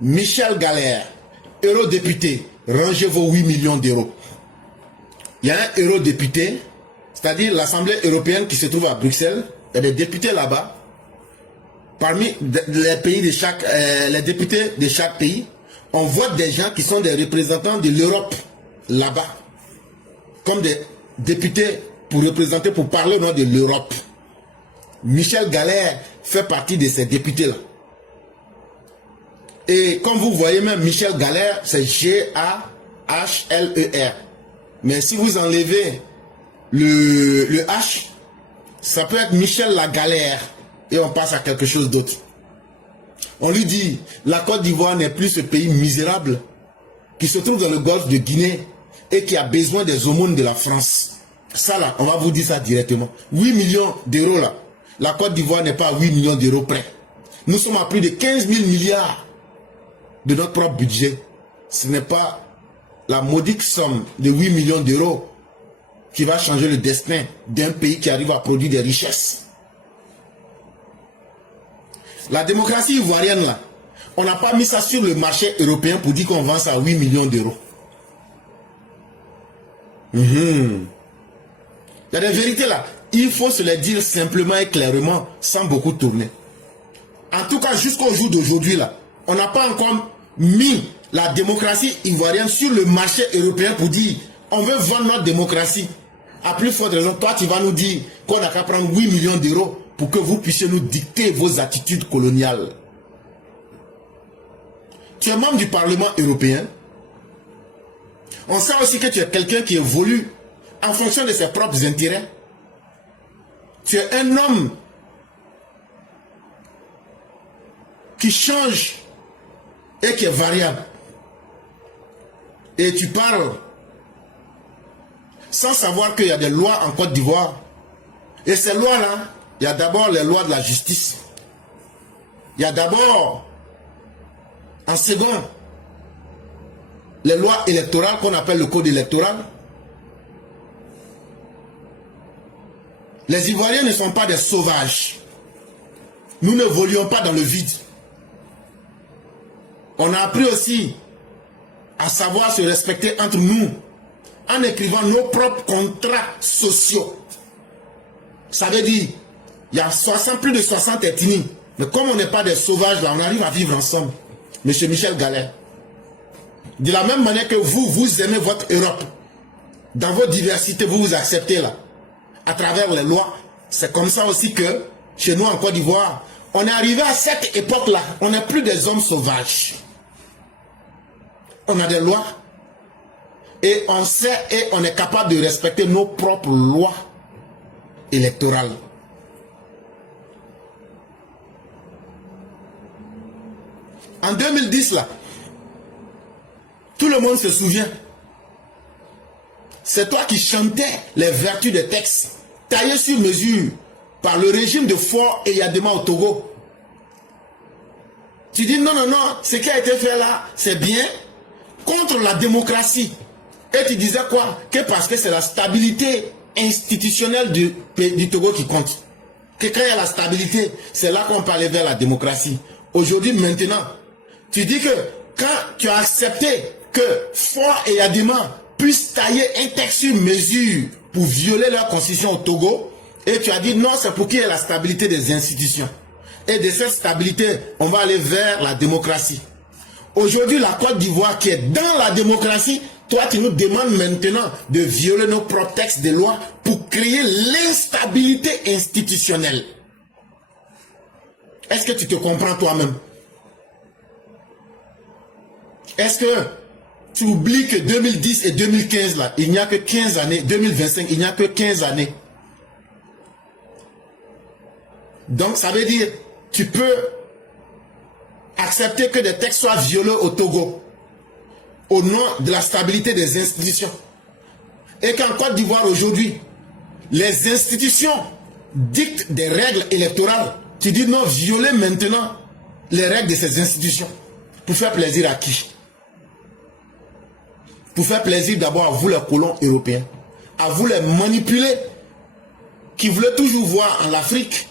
Michel Galère, eurodéputé, rangez vos 8 millions d'euros. Il y a un eurodéputé, c'est-à-dire l'Assemblée européenne qui se trouve à Bruxelles. Il y a des députés là-bas. Parmi les pays de chaque, les députés de chaque pays, on vote des gens qui sont des représentants de l'Europe là-bas, comme des députés pour représenter, pour parler au nom de l'Europe. Michel Galère fait partie de ces députés-là. Et comme vous voyez même, Michel Galère, c'est G-A-H-L-E-R. Mais si vous enlevez le H, ça peut être Michel la Galère. Et on passe à quelque chose d'autre. On lui dit, la Côte d'Ivoire n'est plus ce pays misérable qui se trouve dans le golfe de Guinée et qui a besoin des aumônes de la France. Ça là, on va vous dire ça directement. 8 millions d'euros là. La Côte d'Ivoire n'est pas à 8 millions d'euros près. Nous sommes à plus de 15 000 milliards de notre propre budget. Ce n'est pas la modique somme de 8 millions d'euros qui va changer le destin d'un pays qui arrive à produire des richesses. La démocratie ivoirienne là, on n'a pas mis ça sur le marché européen pour dire qu'on vend ça à 8 millions d'euros. Il y a des vérités là. Il faut se les dire simplement et clairement, sans beaucoup tourner. En tout cas, jusqu'au jour d'aujourd'hui là, on n'a pas encore mis la démocratie ivoirienne sur le marché européen pour dire on veut vendre notre démocratie. À plus forte raison, toi tu vas nous dire qu'on n'a qu'à prendre 8 millions d'euros pour que vous puissiez nous dicter vos attitudes coloniales. Tu es membre du Parlement européen. On sait aussi que tu es quelqu'un qui évolue en fonction de ses propres intérêts. Tu es un homme qui change et qui est variable. Et tu parles sans savoir qu'il y a des lois en Côte d'Ivoire. Et ces lois-là, il y a d'abord les lois de la justice. Il y a d'abord, en second, les lois électorales qu'on appelle le code électoral. Les Ivoiriens ne sont pas des sauvages. Nous ne volions pas dans le vide. On a appris aussi à savoir se respecter entre nous en écrivant nos propres contrats sociaux. Ça veut dire, il y a plus de 60 ethnies. Mais comme on n'est pas des sauvages là, on arrive à vivre ensemble. Monsieur Michel Galère. De la même manière que vous, vous aimez votre Europe. Dans vos diversités, vous vous acceptez là. À travers les lois. C'est comme ça aussi que, chez nous en Côte d'Ivoire, on est arrivé à cette époque-là. On n'est plus des hommes sauvages. On a des lois. Et on sait et on est capable de respecter nos propres lois électorales. En 2010, là, tout le monde se souvient. C'est toi qui chantais les vertus des textes taillés sur mesure par le régime de Faure Eyadema au Togo. Tu dis non, non, non, ce qui a été fait là, c'est bien contre la démocratie. Et tu disais quoi? Que parce que c'est la stabilité institutionnelle du Togo qui compte. Que quand il y a la stabilité, c'est là qu'on peut aller vers la démocratie. Aujourd'hui, maintenant, tu dis que quand tu as accepté que Faure Eyadema puissent tailler un texte sur mesure pour violer leur constitution au Togo, et tu as dit non, c'est pour qu'il y ait la stabilité des institutions. Et de cette stabilité, on va aller vers la démocratie. Aujourd'hui, la Côte d'Ivoire qui est dans la démocratie, toi tu nous demandes maintenant de violer nos propres textes de loi pour créer l'instabilité institutionnelle. Est-ce que tu te comprends toi-même? Est-ce que tu oublies que 2010 et 2015, là, il n'y a que 15 années, 2025, il n'y a que 15 années. Donc, ça veut dire, tu peux accepter que des textes soient violés au Togo, au nom de la stabilité des institutions. Et qu'en Côte d'Ivoire, aujourd'hui, les institutions dictent des règles électorales. Tu dis non, violer maintenant les règles de ces institutions. Pour faire plaisir à qui? Pour faire plaisir d'abord à vous les colons européens, à vous les manipulés qui voulaient toujours voir en Afrique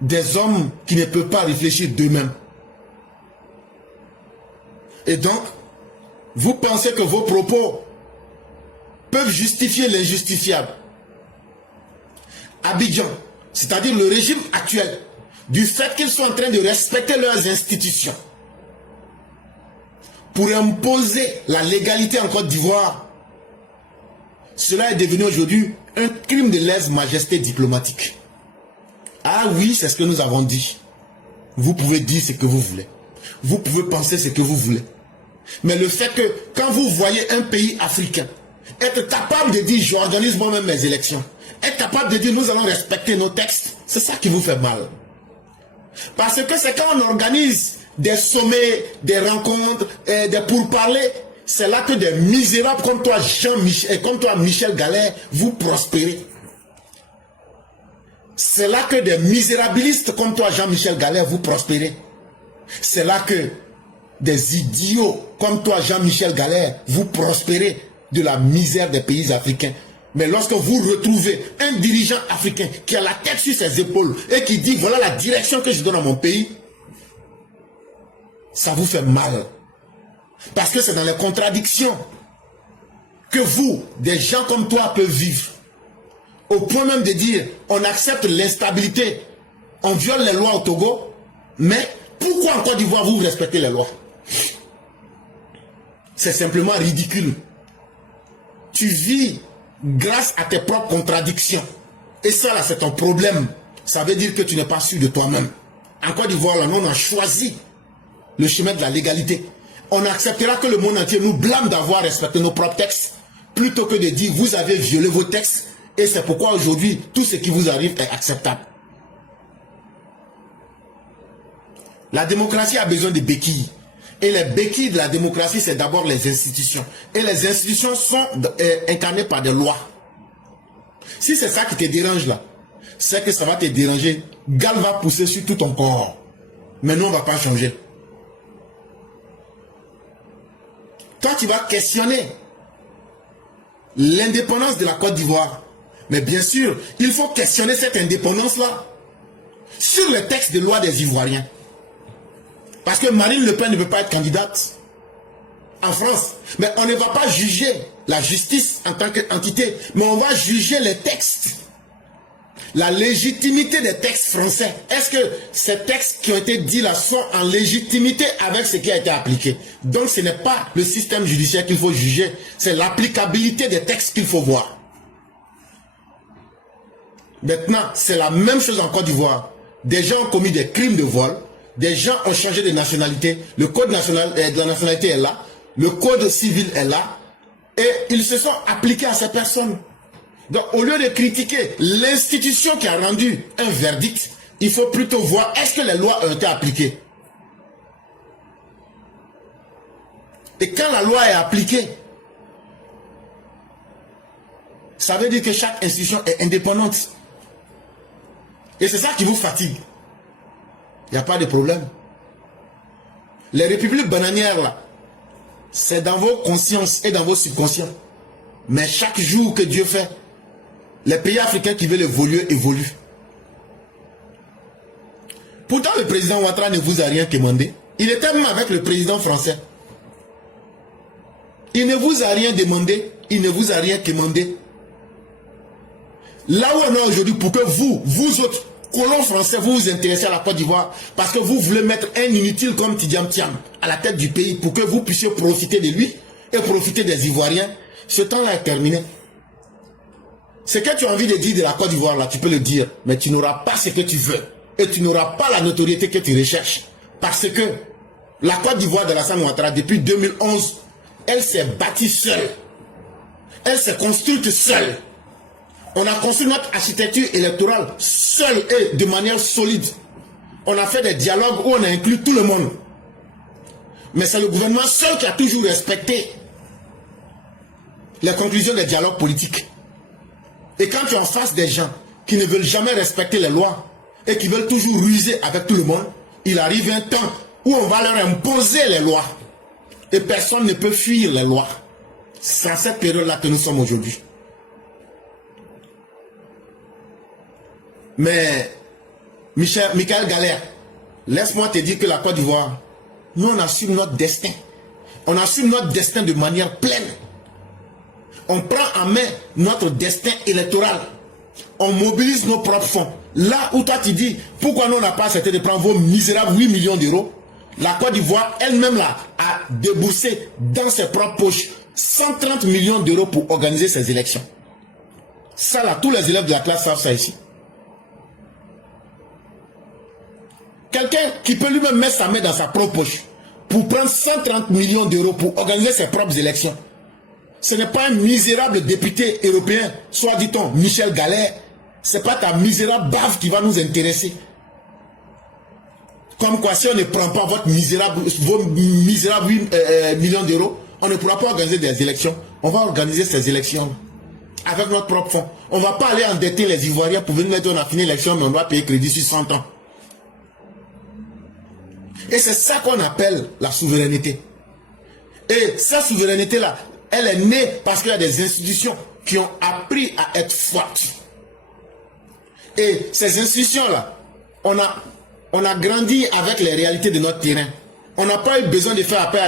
des hommes qui ne peuvent pas réfléchir d'eux-mêmes. Et donc, vous pensez que vos propos peuvent justifier l'injustifiable. Abidjan, c'est-à-dire le régime actuel, du fait qu'ils sont en train de respecter leurs institutions pour imposer la légalité en Côte d'Ivoire, cela est devenu aujourd'hui un crime de lèse-majesté diplomatique. Ah oui, c'est ce que nous avons dit. Vous pouvez dire ce que vous voulez. Vous pouvez penser ce que vous voulez. Mais le fait que quand vous voyez un pays africain être capable de dire j'organise moi-même mes élections, être capable de dire nous allons respecter nos textes, c'est ça qui vous fait mal. Parce que c'est quand on organise des sommets, des rencontres, des pourparlers, c'est là que des misérables comme toi, Jean-Michel, et comme toi, Michel Galère, vous prospérez. C'est là que des misérabilistes comme toi, Jean-Michel Galère, vous prospérez. C'est là que des idiots comme toi, Jean-Michel Galère, vous prospérez de la misère des pays africains. Mais lorsque vous retrouvez un dirigeant africain qui a la tête sur ses épaules et qui dit voilà la direction que je donne à mon pays, ça vous fait mal. Parce que c'est dans les contradictions que vous, des gens comme toi, peuvent vivre. Au point même de dire on accepte l'instabilité, on viole les lois au Togo, mais pourquoi en Côte d'Ivoire vous respectez les lois? C'est simplement ridicule. Tu vis grâce à tes propres contradictions. Et ça là, c'est ton problème. Ça veut dire que tu n'es pas sûr de toi-même. En Côte d'Ivoire, là, nous on a choisi le chemin de la légalité. On acceptera que le monde entier nous blâme d'avoir respecté nos propres textes, plutôt que de dire vous avez violé vos textes, et c'est pourquoi aujourd'hui tout ce qui vous arrive est acceptable. La démocratie a besoin de béquilles. Et les béquilles de la démocratie, c'est d'abord les institutions. Et les institutions sont incarnées par des lois. Si c'est ça qui te dérange là, c'est que ça va te déranger. Gale va pousser sur tout ton corps. Mais nous, on ne va pas changer. Toi, tu vas questionner l'indépendance de la Côte d'Ivoire. Mais bien sûr, il faut questionner cette indépendance-là sur les textes de loi des Ivoiriens. Parce que Marine Le Pen ne peut pas être candidate en France. Mais on ne va pas juger la justice en tant qu'entité, mais on va juger les textes. La légitimité des textes français. Est-ce que ces textes qui ont été dits là sont en légitimité avec ce qui a été appliqué? Donc ce n'est pas le système judiciaire qu'il faut juger, c'est l'applicabilité des textes qu'il faut voir. Maintenant, c'est la même chose en Côte d'Ivoire. Des gens ont commis des crimes de vol. Des gens ont changé de nationalité. Le code national de la nationalité est là. Le code civil est là. Et ils se sont appliqués à ces personnes. Donc, au lieu de critiquer l'institution qui a rendu un verdict, il faut plutôt voir est-ce que les lois ont été appliquées. Et quand la loi est appliquée, ça veut dire que chaque institution est indépendante. Et c'est ça qui vous fatigue. Il n'y a pas de problème. Les républiques bananières, là, c'est dans vos consciences et dans vos subconscients. Mais chaque jour que Dieu fait, les pays africains qui veulent évoluer, évoluent. Pourtant, le président Ouattara ne vous a rien demandé. Il était même avec le président français. Il ne vous a rien demandé. Il ne vous a rien demandé. Là où on est aujourd'hui, pour que vous autres, colons français, vous vous intéressez à la Côte d'Ivoire, parce que vous voulez mettre un inutile comme Tidiane Thiam à la tête du pays pour que vous puissiez profiter de lui et profiter des Ivoiriens, ce temps-là est terminé. Ce que tu as envie de dire de la Côte d'Ivoire, là, tu peux le dire, mais tu n'auras pas ce que tu veux. Et tu n'auras pas la notoriété que tu recherches. Parce que la Côte d'Ivoire de Alassane Ouattara, depuis 2011, elle s'est bâtie seule. Elle s'est construite seule. On a construit notre architecture électorale seule et de manière solide. On a fait des dialogues où on a inclus tout le monde. Mais c'est le gouvernement seul qui a toujours respecté les conclusions des dialogues politiques. Et quand tu es en face des gens qui ne veulent jamais respecter les lois et qui veulent toujours ruser avec tout le monde, il arrive un temps où on va leur imposer les lois. Et personne ne peut fuir les lois. C'est à cette période-là que nous sommes aujourd'hui. Mais, Michael Galère, laisse-moi te dire que la Côte d'Ivoire, nous on assume notre destin. On assume notre destin de manière pleine. On prend en main notre destin électoral. On mobilise nos propres fonds. Là où toi tu dis, pourquoi nous on n'a pas accepté de prendre vos misérables 8 millions d'euros, la Côte d'Ivoire elle-même là a déboursé dans ses propres poches 130 millions d'euros pour organiser ces élections. Ça là, tous les élèves de la classe savent ça ici. Quelqu'un qui peut lui-même mettre sa main dans sa propre poche pour prendre 130 millions d'euros pour organiser ses propres élections. Ce n'est pas un misérable député européen, soit dit-on Michel Galère. Ce n'est pas ta misérable bave qui va nous intéresser. Comme quoi, si on ne prend pas vos misérables 8 millions d'euros, on ne pourra pas organiser des élections. On va organiser ces élections avec notre propre fonds. On ne va pas aller endetter les Ivoiriens pour venir dire on a fini l'élection, mais on doit payer crédit sur 100 ans. Et c'est ça qu'on appelle la souveraineté. Et cette souveraineté-là, elle est née parce qu'il y a des institutions qui ont appris à être fortes. Et ces institutions-là, on a grandi avec les réalités de notre terrain. On n'a pas eu besoin de faire appel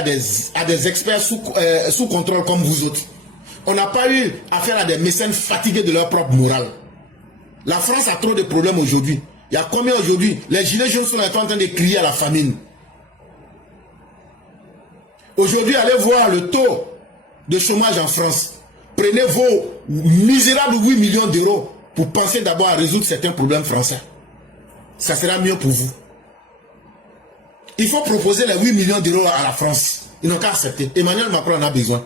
à des experts sous contrôle comme vous autres. On n'a pas eu affaire à des mécènes fatigués de leur propre morale. La France a trop de problèmes aujourd'hui. Il y a combien aujourd'hui? Les gilets jaunes sont en train de crier à la famine. Aujourd'hui, allez voir le taux de chômage en France. Prenez vos misérables 8 millions d'euros pour penser d'abord à résoudre certains problèmes français. Ça sera mieux pour vous. Il faut proposer les 8 millions d'euros à la France. Ils n'ont qu'à accepter. Emmanuel Macron en a besoin.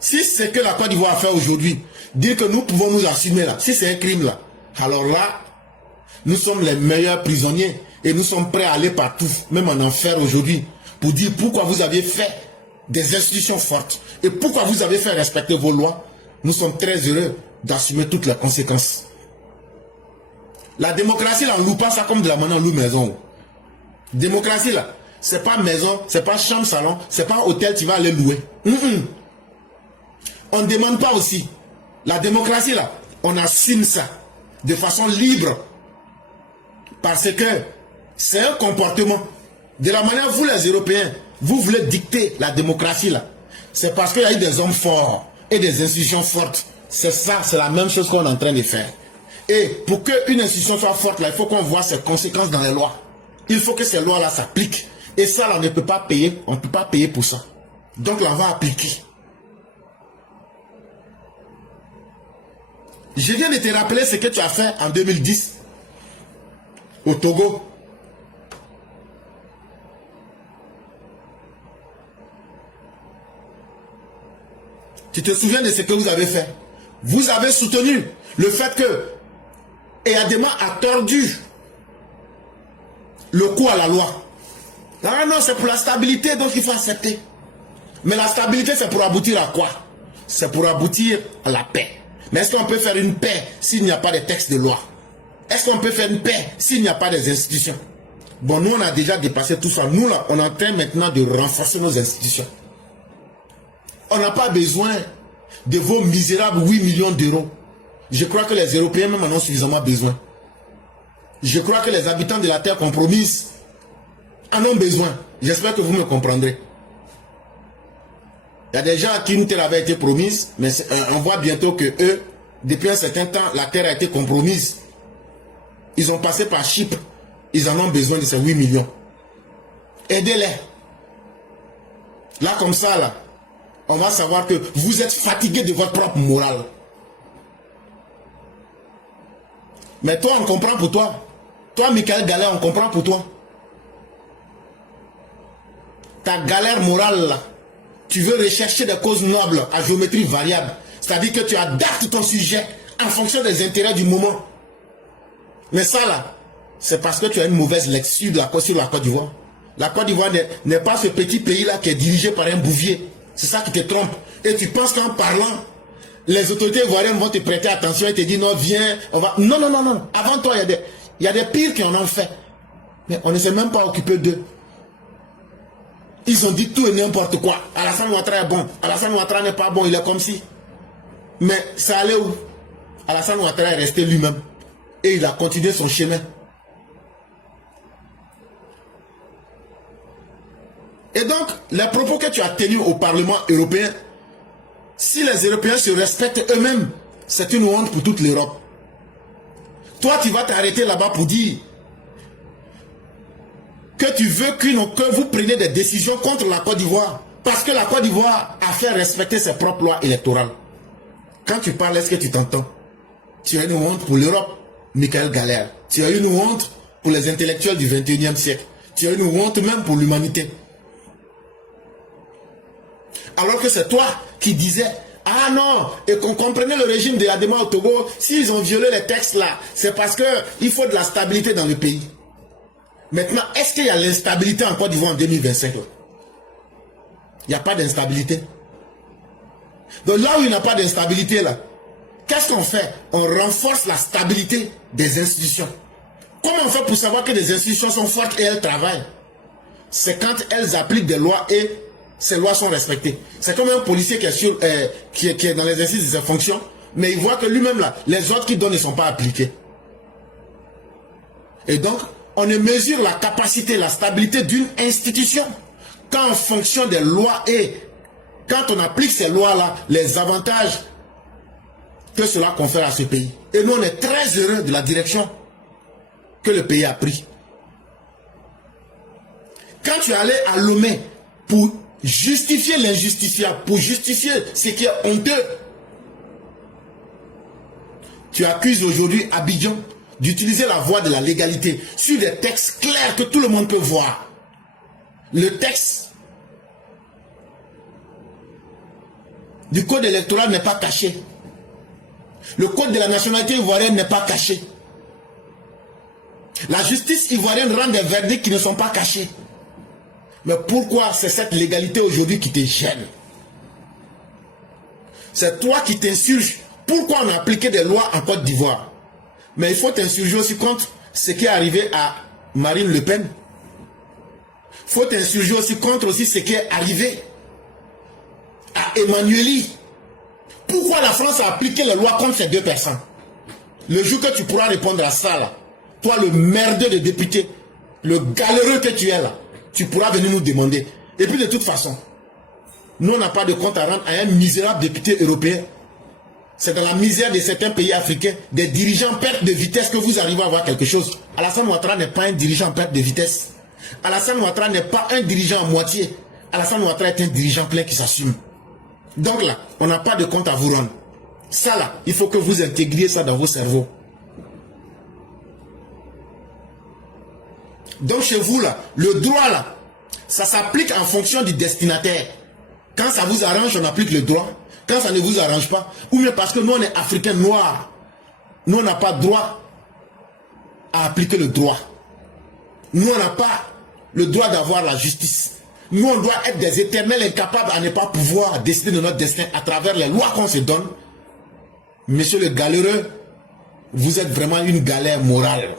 Si c'est que la Côte d'Ivoire a fait aujourd'hui, dire que nous pouvons nous assumer là, si c'est un crime là, alors là, nous sommes les meilleurs prisonniers et nous sommes prêts à aller partout, même en enfer aujourd'hui, pour dire pourquoi vous avez fait des institutions fortes et pourquoi vous avez fait respecter vos lois. Nous sommes très heureux d'assumer toutes les conséquences. La démocratie là, on ne loue pas ça comme de la monnaie, on loue maison. Démocratie là, c'est pas maison, c'est pas chambre salon, c'est pas hôtel, tu vas aller louer. On ne demande pas aussi. La démocratie là, on assume ça de façon libre. Parce que c'est un comportement. De la manière vous les Européens, vous voulez dicter la démocratie là. C'est parce qu'il y a eu des hommes forts et des institutions fortes. C'est ça, c'est la même chose qu'on est en train de faire. Et pour qu'une institution soit forte là, il faut qu'on voit ses conséquences dans les lois. Il faut que ces lois là s'appliquent. Et ça là, on ne peut pas payer. On ne peut pas payer pour ça. Donc là, on va appliquer. Je viens de te rappeler ce que tu as fait en 2010 au Togo. Tu te souviens de ce que vous avez fait? Vous avez soutenu le fait que Eyadema a tordu le cou à la loi. Ah non, c'est pour la stabilité, donc il faut accepter. Mais la stabilité, c'est pour aboutir à quoi? C'est pour aboutir à la paix. Mais est-ce qu'on peut faire une paix s'il n'y a pas de texte de loi? Est-ce qu'on peut faire une paix s'il n'y a pas des institutions? Bon, nous, on a déjà dépassé tout ça. Nous, là, on est en train maintenant de renforcer nos institutions. On n'a pas besoin de vos misérables 8 millions d'euros. Je crois que les Européens même en ont suffisamment besoin. Je crois que les habitants de la terre compromise en ont besoin. J'espère que vous me comprendrez. Il y a des gens à qui une terre avait été promise, mais on voit bientôt que eux, depuis un certain temps, la terre a été compromise. Ils ont passé par Chypre. Ils en ont besoin de ces 8 millions. Aidez-les. Là, comme ça, là, on va savoir que vous êtes fatigué de votre propre morale. Mais toi, on comprend pour toi. Toi, Michael Galère, on comprend pour toi. Ta galère morale, là, tu veux rechercher des causes nobles à géométrie variable. C'est-à-dire que tu adaptes ton sujet en fonction des intérêts du moment. Mais ça, là, c'est parce que tu as une mauvaise lecture de la Côte d'Ivoire. La Côte d'Ivoire n'est pas ce petit pays-là qui est dirigé par un bouvier. C'est ça qui te trompe. Et tu penses qu'en parlant, les autorités ivoiriennes vont te prêter attention et te dire non, viens, on va... Non, non, non, non. Avant toi, il y a des pires qui en ont fait. Mais on ne s'est même pas occupé d'eux. Ils ont dit tout et n'importe quoi. Alassane Ouattara est bon. Alassane Ouattara n'est pas bon, il est comme si. Mais ça allait où? Alassane Ouattara est resté lui-même. Et il a continué son chemin. Et donc, les propos que tu as tenus au Parlement européen, si les Européens se respectent eux-mêmes, c'est une honte pour toute l'Europe. Toi, tu vas t'arrêter là-bas pour dire que tu veux que vous preniez des décisions contre la Côte d'Ivoire. Parce que la Côte d'Ivoire a fait respecter ses propres lois électorales. Quand tu parles, est-ce que tu t'entends? Tu as une honte pour l'Europe, Michael Galère. Tu as une honte pour les intellectuels du 21e siècle. Tu as une honte même pour l'humanité. Alors que c'est toi qui disais, ah non, et qu'on comprenait le régime de Adema au Togo, s'ils ont violé les textes là, c'est parce qu'il faut de la stabilité dans le pays. Maintenant, est-ce qu'il y a l'instabilité en Côte d'Ivoire en 2025 là? Il n'y a pas d'instabilité. Donc là où il n'y a pas d'instabilité là, qu'est-ce qu'on fait? On renforce la stabilité des institutions. Comment on fait pour savoir que les institutions sont fortes et elles travaillent? C'est quand elles appliquent des lois et ces lois sont respectées. C'est comme un policier qui est dans l'exercice de ses fonctions, mais il voit que lui-même là, les ordres qu'il donne ne sont pas appliqués. Et donc, on ne mesure la capacité, la stabilité d'une institution qu'en fonction des lois et quand on applique ces lois-là, les avantages que cela confère à ce pays. Et nous, on est très heureux de la direction que le pays a pris. Quand tu es allé à Lomé pour justifier l'injustifiable, pour justifier ce qui est honteux, tu accuses aujourd'hui Abidjan d'utiliser la voie de la légalité sur des textes clairs que tout le monde peut voir. Le texte du code électoral n'est pas caché. Le code de la nationalité ivoirienne n'est pas caché. La justice ivoirienne rend des verdicts qui ne sont pas cachés. Mais pourquoi c'est cette légalité aujourd'hui qui te gêne? C'est toi qui t'insurges. Pourquoi on a appliqué des lois en Côte d'Ivoire? Mais il faut t'insurger aussi contre ce qui est arrivé à Marine Le Pen. Il faut t'insurger aussi contre ce qui est arrivé à Emmanueli. Pourquoi la France a appliqué les lois contre ces deux personnes? Le jour que tu pourras répondre à ça, là, toi le merdeux de député, le galéreux que tu es là, tu pourras venir nous demander. Et puis de toute façon, nous on n'a pas de compte à rendre à un misérable député européen. C'est dans la misère de certains pays africains, des dirigeants en perte de vitesse que vous arrivez à avoir quelque chose. Alassane Ouattara n'est pas un dirigeant en perte de vitesse. Alassane Ouattara n'est pas un dirigeant à moitié. Alassane Ouattara est un dirigeant plein qui s'assume. Donc là, on n'a pas de compte à vous rendre. Ça là, il faut que vous intégriez ça dans vos cerveaux. Donc chez vous là, le droit là, ça s'applique en fonction du destinataire. Quand ça vous arrange, on applique le droit. Quand ça ne vous arrange pas, ou bien parce que nous on est africains noirs, nous on n'a pas droit à appliquer le droit. Nous on n'a pas le droit d'avoir la justice. Nous on doit être des éternels incapables à ne pas pouvoir décider de notre destin à travers les lois qu'on se donne. Monsieur le galéreux, vous êtes vraiment une galère morale.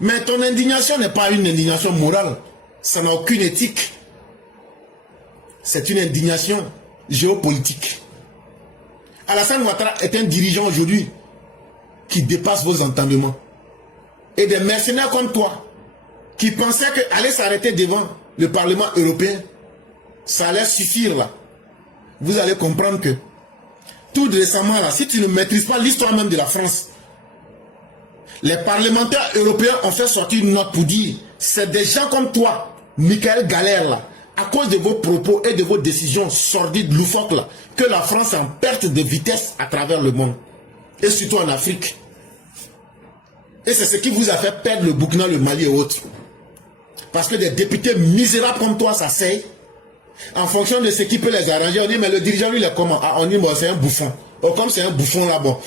Mais ton indignation n'est pas une indignation morale. Ça n'a aucune éthique. C'est une indignation géopolitique. Alassane Ouattara est un dirigeant aujourd'hui qui dépasse vos entendements. Et des mercenaires comme toi, qui pensaient qu'aller s'arrêter devant le Parlement européen, ça allait suffire là. Vous allez comprendre que tout récemment là, si tu ne maîtrises pas l'histoire même de la France, les parlementaires européens ont fait sortir une note pour dire c'est des gens comme toi, Michael Galère là, à cause de vos propos et de vos décisions sordides, loufoques là, que la France est en perte de vitesse à travers le monde. Et surtout en Afrique. Et c'est ce qui vous a fait perdre le Burkina, le Mali et autres. Parce que des députés misérables comme toi s'asseyent. En fonction de ce qui peut les arranger, on dit mais le dirigeant lui il est comment? Ah, on dit bon c'est un bouffon. Oh, comme c'est un bouffon là, bon,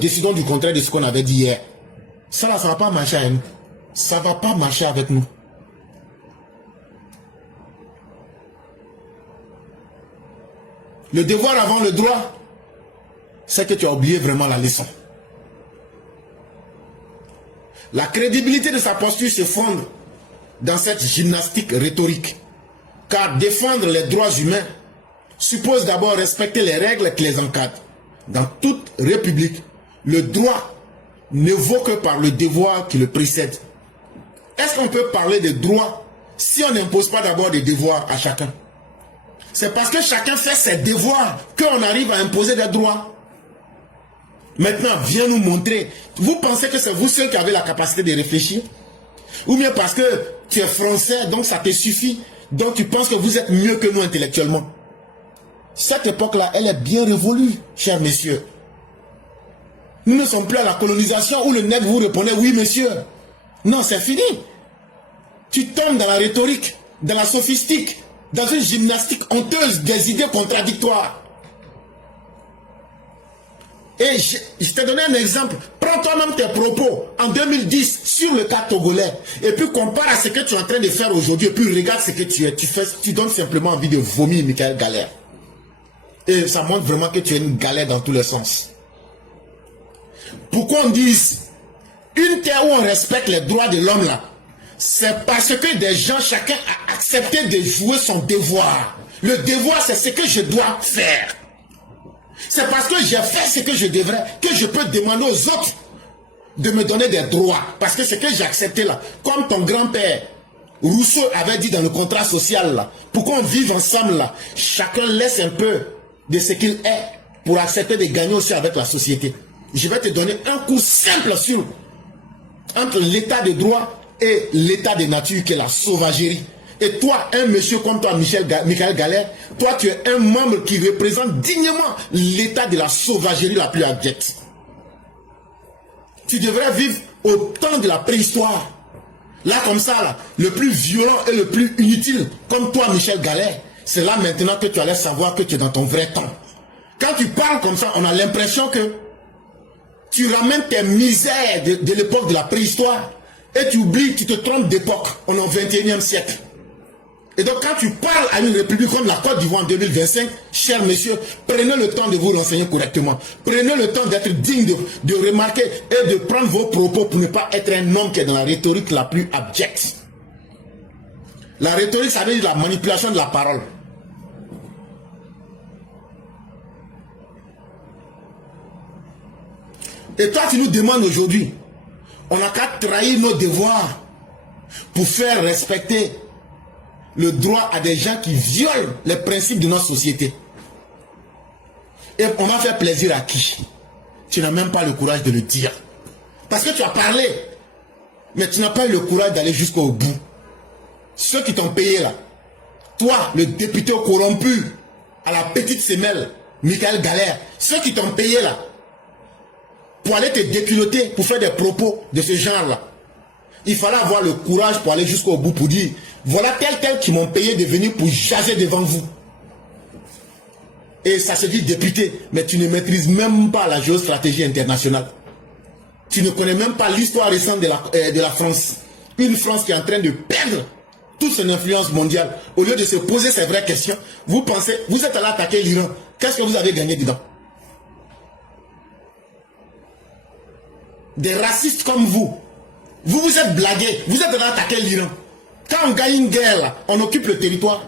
décidons du contraire de ce qu'on avait dit hier. Ça là, ça va pas marcher avec nous. Ça va pas marcher avec nous. Le devoir avant le droit, c'est que tu as oublié vraiment la leçon. La crédibilité de sa posture se fonde dans cette gymnastique rhétorique. Car défendre les droits humains suppose d'abord respecter les règles qui les encadrent. Dans toute république, le droit ne vaut que par le devoir qui le précède. est-ce qu'on peut parler de droits si on n'impose pas d'abord des devoirs à chacun? C'est parce que chacun fait ses devoirs qu'on arrive à imposer des droits. Maintenant, viens nous montrer. Vous pensez que c'est vous seuls qui avez la capacité de réfléchir? Ou bien parce que tu es français, donc ça te suffit. Donc tu penses que vous êtes mieux que nous intellectuellement. Cette époque-là, elle est bien révolue, chers messieurs. Nous ne sommes plus à la colonisation où le nègre vous répondait oui, monsieur. Non, c'est fini. Tu tombes dans la rhétorique, dans la sophistique, dans une gymnastique honteuse des idées contradictoires. Et je t'ai donné un exemple. Prends toi-même tes propos en 2010 sur le cas togolais. Et puis compare à ce que tu es en train de faire aujourd'hui. Et puis regarde ce que tu es. Tu donnes simplement envie de vomir Michael Galère. Et ça montre vraiment que tu es une galère dans tous les sens. Pourquoi on dise une terre où on respecte les droits de l'homme là? C'est parce que des gens, chacun a accepté de jouer son devoir. Le devoir, c'est ce que je dois faire. C'est parce que j'ai fait ce que je devrais que je peux demander aux autres de me donner des droits. Parce que ce que j'ai accepté là, comme ton grand-père Rousseau avait dit dans le contrat social là, pour qu'on vive ensemble là, chacun laisse un peu de ce qu'il est pour accepter de gagner aussi avec la société. Je vais te donner un coup simple sur entre l'état de droit et l'état de nature qui est la sauvagerie. Et toi, un monsieur comme toi, Michael Galère, toi tu es un membre qui représente dignement l'état de la sauvagerie la plus abjecte. Tu devrais vivre au temps de la préhistoire. Là comme ça, là, le plus violent et le plus inutile, comme toi Michel Galère, c'est là maintenant que tu allais savoir que tu es dans ton vrai temps. Quand tu parles comme ça, on a l'impression que tu ramènes tes misères de l'époque de la préhistoire et tu oublies, tu te trompes d'époque. On est au 21e siècle. Et donc quand tu parles à une république comme la Côte d'Ivoire en 2025, chers messieurs, prenez le temps de vous renseigner correctement. Prenez le temps d'être digne de remarquer et de prendre vos propos pour ne pas être un homme qui est dans la rhétorique la plus abjecte. La rhétorique, ça veut dire la manipulation de la parole. Et toi, tu nous demandes aujourd'hui, on n'a qu'à trahir nos devoirs pour faire respecter le droit à des gens qui violent les principes de notre société. Et on va faire plaisir à qui? Tu n'as même pas le courage de le dire. Parce que tu as parlé, mais tu n'as pas eu le courage d'aller jusqu'au bout. Ceux qui t'ont payé là, toi, le député corrompu, à la petite semelle, Michael Galère, ceux qui t'ont payé là, pour aller te déculoter, pour faire des propos de ce genre-là, il fallait avoir le courage pour aller jusqu'au bout, pour dire, voilà tel qui m'ont payé de venir pour jaser devant vous. Et ça se dit député, mais tu ne maîtrises même pas la géostratégie internationale. Tu ne connais même pas l'histoire récente de la France. Une France qui est en train de perdre toute son influence mondiale. Au lieu de se poser ces vraies questions, vous pensez, vous êtes allé attaquer l'Iran. Qu'est-ce que vous avez gagné dedans? Des racistes comme vous. Vous vous êtes blagués. Vous êtes allé attaquer l'Iran. Quand on gagne une guerre, là, on occupe le territoire.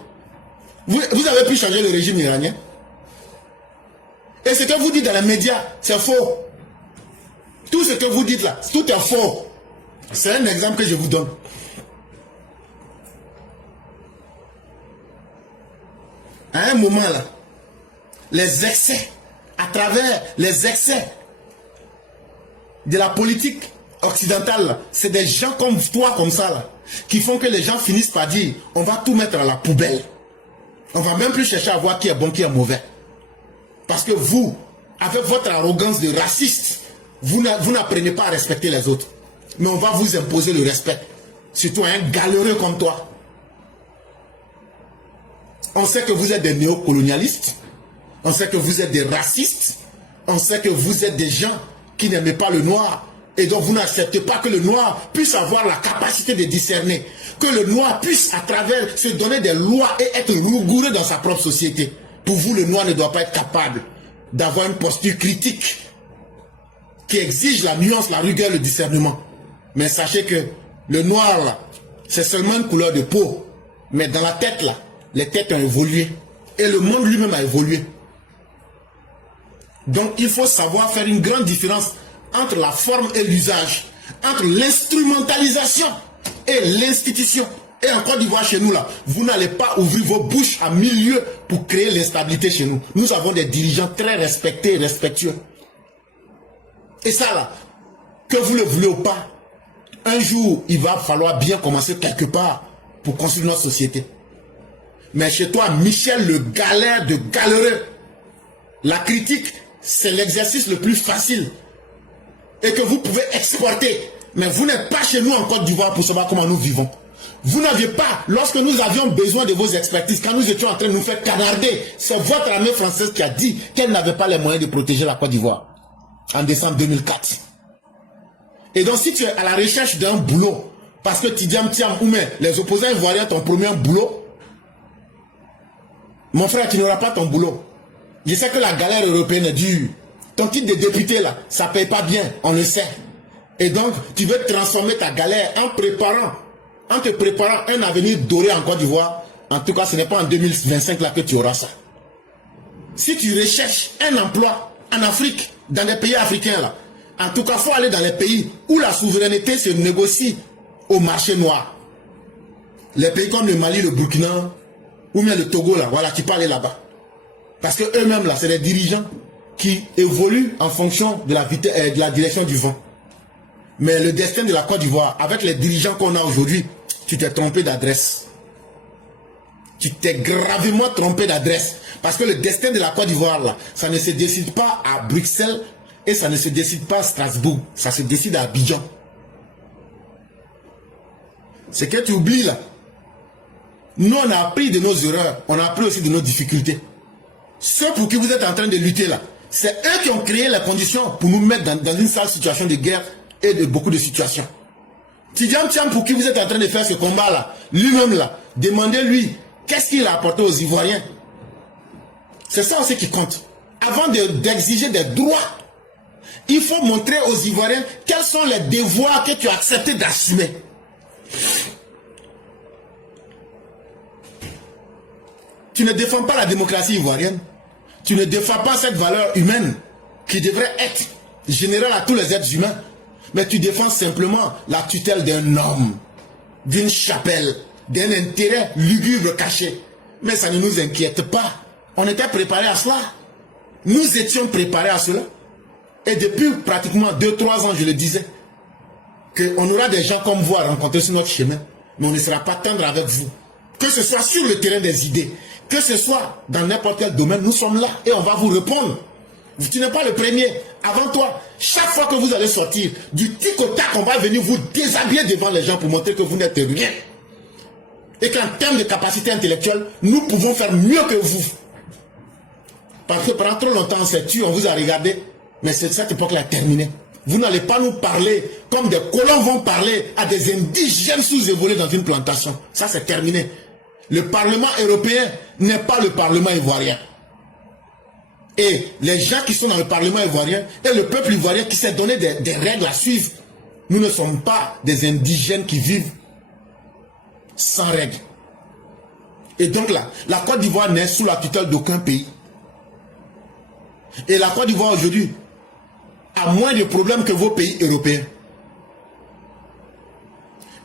Vous avez pu changer le régime iranien. Et ce que vous dites dans les médias, c'est faux. Tout ce que vous dites là, tout est faux. C'est un exemple que je vous donne. À un moment là, les excès, à travers les excès de la politique occidentale, c'est des gens comme toi, comme ça là, qui font que les gens finissent par dire, on va tout mettre à la poubelle. On va même plus chercher à voir qui est bon, qui est mauvais. Parce que vous, avec votre arrogance de raciste, vous n'apprenez pas à respecter les autres. Mais on va vous imposer le respect. Surtout un galéreux comme toi. On sait que vous êtes des néocolonialistes. On sait que vous êtes des racistes. On sait que vous êtes des gens qui n'aiment pas le noir. Et donc vous n'acceptez pas que le noir puisse avoir la capacité de discerner. Que le noir puisse à travers se donner des lois et être rigoureux dans sa propre société. Pour vous, le noir ne doit pas être capable d'avoir une posture critique qui exige la nuance, la rigueur, le discernement. Mais sachez que le noir, là, c'est seulement une couleur de peau. Mais dans la tête, là, les têtes ont évolué. Et le monde lui-même a évolué. Donc, il faut savoir faire une grande différence entre la forme et l'usage, entre l'instrumentalisation et l'institution. Et en Côte d'Ivoire, chez nous, là, vous n'allez pas ouvrir vos bouches à milieu pour créer l'instabilité chez nous. Nous avons des dirigeants très respectés et respectueux. Et ça, là, que vous le voulez ou pas, un jour, il va falloir bien commencer quelque part pour construire notre société. Mais chez toi, Michel le galère de galéreux. La critique, c'est l'exercice le plus facile. Et que vous pouvez exporter. Mais vous n'êtes pas chez nous en Côte d'Ivoire pour savoir comment nous vivons. Vous n'aviez pas, lorsque nous avions besoin de vos expertises, quand nous étions en train de nous faire canarder, c'est votre armée française qui a dit qu'elle n'avait pas les moyens de protéger la Côte d'Ivoire. En décembre 2004. Et donc si tu es à la recherche d'un boulot, parce que Tidiam Thiam ou même les opposants ivoiriens t'ont promis un boulot, mon frère, tu n'auras pas ton boulot. Je sais que la galère européenne est dure. Ton titre de député là, ça ne paye pas bien, on le sait. Et donc, tu veux transformer ta galère en te préparant un avenir doré en Côte d'Ivoire. En tout cas, ce n'est pas en 2025 là que tu auras ça. Si tu recherches un emploi en Afrique, dans les pays africains là, en tout cas, il faut aller dans les pays où la souveraineté se négocie au marché noir. Les pays comme le Mali, le Burkina, ou bien le Togo là, voilà, tu peux aller là-bas. Parce que eux-mêmes là, c'est des dirigeants qui évoluent en fonction de la vitesse, de la direction du vent. Mais le destin de la Côte d'Ivoire, avec les dirigeants qu'on a aujourd'hui, tu t'es trompé d'adresse. Tu t'es gravement trompé d'adresse. Parce que le destin de la Côte d'Ivoire, là, ça ne se décide pas à Bruxelles et ça ne se décide pas à Strasbourg. Ça se décide à Abidjan. C'est que tu oublies là. Nous, on a appris de nos erreurs. On a appris aussi de nos difficultés. Ceux pour qui vous êtes en train de lutter là, c'est eux qui ont créé les conditions pour nous mettre dans une sale situation de guerre et de beaucoup de situations. Tidiam Thiam, pour qui vous êtes en train de faire ce combat là, lui-même là, demandez-lui qu'est-ce qu'il a apporté aux Ivoiriens. C'est ça aussi qui compte. Avant d'exiger des droits, il faut montrer aux Ivoiriens quels sont les devoirs que tu as accepté d'assumer. Tu ne défends pas la démocratie ivoirienne. Tu ne défends pas cette valeur humaine qui devrait être générale à tous les êtres humains. Mais tu défends simplement la tutelle d'un homme, d'une chapelle, d'un intérêt lugubre caché. Mais ça ne nous inquiète pas. On était préparés à cela. Nous étions préparés à cela. Et depuis pratiquement 2-3 ans, je le disais, qu'on aura des gens comme vous à rencontrer sur notre chemin, mais on ne sera pas tendre avec vous. Que ce soit sur le terrain des idées, que ce soit dans n'importe quel domaine, nous sommes là et on va vous répondre. Tu n'es pas le premier. Avant toi, chaque fois que vous allez sortir, du tic au tac, on va venir vous déshabiller devant les gens pour montrer que vous n'êtes rien. Et qu'en termes de capacité intellectuelle, nous pouvons faire mieux que vous. Parce que pendant trop longtemps, on s'est tué, on vous a regardé, mais cette époque-là est terminée. Vous n'allez pas nous parler comme des colons vont parler à des indigènes sous-évolués dans une plantation. Ça, c'est terminé. Le Parlement européen n'est pas le Parlement ivoirien. Et les gens qui sont dans le Parlement ivoirien et le peuple ivoirien qui s'est donné des règles à suivre, nous ne sommes pas des indigènes qui vivent sans règles. Et donc là, la Côte d'Ivoire n'est sous la tutelle d'aucun pays. Et la Côte d'Ivoire aujourd'hui a moins de problèmes que vos pays européens.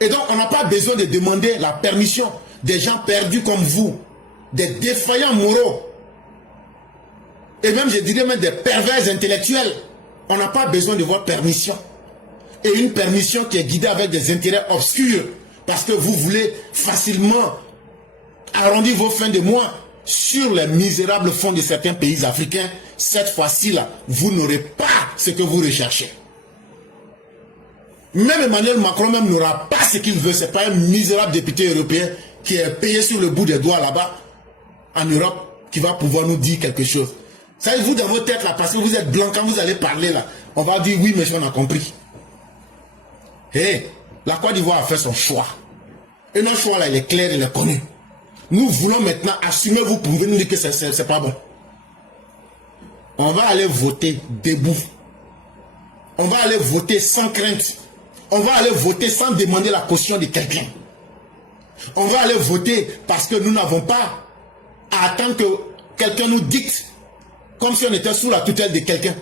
Et donc on n'a pas besoin de demander la permission des gens perdus comme vous, des défaillants moraux, et même je dirais même des pervers intellectuels. On n'a pas besoin de votre permission. Et une permission qui est guidée avec des intérêts obscurs, parce que vous voulez facilement arrondir vos fins de mois sur les misérables fonds de certains pays africains. Cette fois-ci là, vous n'aurez pas ce que vous recherchez. Même Emmanuel Macron même n'aura pas ce qu'il veut. Ce n'est pas un misérable député européen qui est payé sur le bout des doigts là-bas en Europe qui va pouvoir nous dire quelque chose. Ça, vous dans vos têtes là, parce que vous êtes blanc, quand vous allez parler là, on va dire oui, monsieur, on a compris. Hé, la Côte d'Ivoire a fait son choix. Et notre choix là, il est clair, il est connu. Nous voulons maintenant assumer, vous pouvez nous dire que c'est pas bon. On va aller voter debout. On va aller voter sans crainte. On va aller voter sans demander la caution de quelqu'un. On va aller voter parce que nous n'avons pas à attendre que quelqu'un nous dicte, comme si on était sous la tutelle de quelqu'un.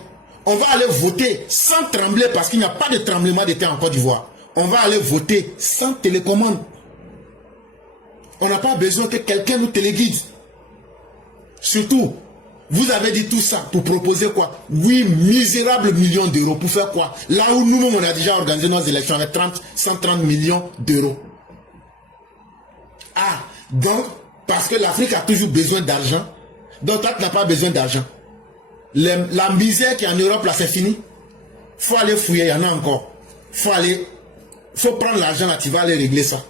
On va aller voter sans trembler parce qu'il n'y a pas de tremblement de terre en Côte d'Ivoire. on va aller voter sans télécommande. On n'a pas besoin que quelqu'un nous téléguide. Surtout, vous avez dit tout ça pour proposer quoi? 8 misérables millions d'euros. Pour faire quoi? Là où nous-mêmes, on a déjà organisé nos élections avec 130 millions d'euros. Ah, donc, parce que l'Afrique a toujours besoin d'argent, donc toi, tu n'as pas besoin d'argent. La misère qui est en Europe, là, c'est fini. Il faut aller fouiller, il y en a encore. Il faut prendre l'argent, là, tu vas aller régler ça.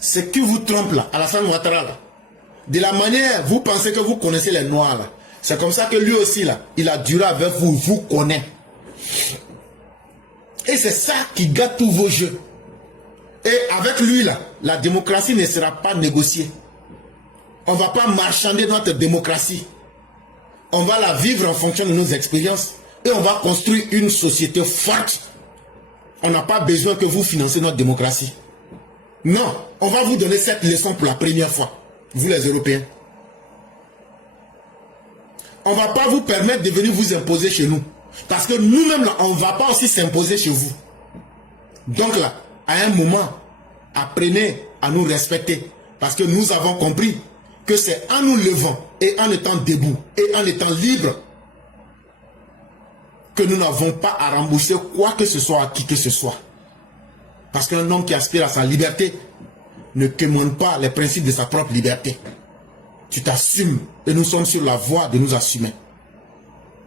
Ce qui vous trompe, là, Alassane Ouattara, là, de la manière, vous pensez que vous connaissez les Noirs, là. C'est comme ça que lui aussi, là, il a duré avec vous, il vous connaît. Et c'est ça qui gâte tous vos jeux. Et avec lui, là, la démocratie ne sera pas négociée. On ne va pas marchander notre démocratie. On va la vivre en fonction de nos expériences. Et on va construire une société forte. On n'a pas besoin que vous financez notre démocratie. Non, on va vous donner cette leçon pour la première fois. Vous les Européens. On ne va pas vous permettre de venir vous imposer chez nous. Parce que nous-mêmes, là, on ne va pas aussi s'imposer chez vous. Donc là, à un moment, apprenez à nous respecter. Parce que nous avons compris que c'est en nous levant et en étant debout et en étant libre que nous n'avons pas à rembourser quoi que ce soit à qui que ce soit. Parce qu'un homme qui aspire à sa liberté ne commande pas les principes de sa propre liberté. Tu t'assumes et nous sommes sur la voie de nous assumer.